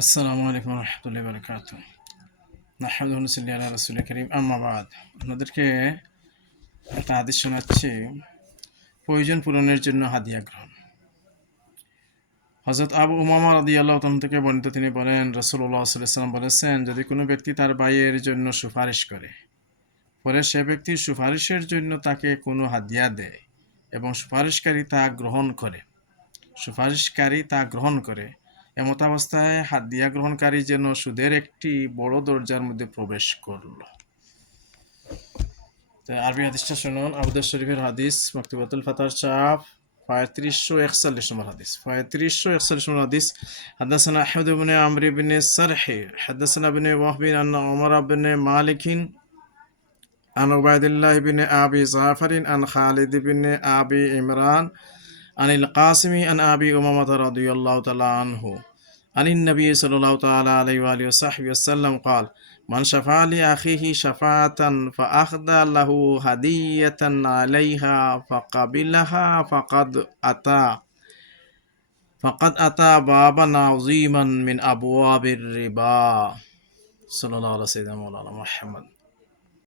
আসসালামু আলাইকুম রহমতুল্লাহি বারাকাতুহু। নাহমাদুহু ওয়া নুসাল্লি আলা রাসূলিল কারীম, আম্মা বাদ। আপনাদেরকে একটা হাদিস শোনাচ্ছি, প্রয়োজন পূরণের জন্য হাদিয়া গ্রহণ। হযরত আবু উমামা রাদিয়াল্লাহু তাআলা থেকে বর্ণিত, তিনি বলেন, রাসূলুল্লাহ সাল্লাল্লাহু আলাইহি ওয়াসাল্লাম বলেছেন, যদি কোনো ব্যক্তি তার ভাইয়ের জন্য সুপারিশ করে, পরে সে ব্যক্তির সুপারিশের জন্য তাকে কোনো হাদিয়া দেয় এবং সুপারিশকারী তা গ্রহণ করে, এমতাবস্থায় হাদিয়া গ্রহণকারী যেন সুদের একটি বড় দরজার মধ্যে প্রবেশ করল। আরবি হাদিসটা শুনুন। আবু দাউদ শরীফের হাদিস, মাকতুবাতুল ফাতার চাপ 3541 নম্বর হাদিস। 3541 নম্বর হাদিস। হাদাসানা আহমদ ইবনে আমর ইবনে সারহি হাদাসানা ইবনে ওয়াহব আন উমর ইবনে মালিক আন উবাইদুল্লাহ ইবনে আবি জাফর আন খালিদ ইবনে আবি ইমরান আনিল কাসিমি আন আবি উমামা রাদিয়াল্লাহু তাআলা আনহু আনিন নবী সাল্লাল্লাহু তাআলা আলাইহি ওয়া আলিহি ওয়াসাল্লাম قال من شفع لأخيه شفاعة فأخذ له هدية عليها فقبلها فقد أتى بابا عظيما من أبواب الربا. صلى الله عليه وسلم مولانا محمد.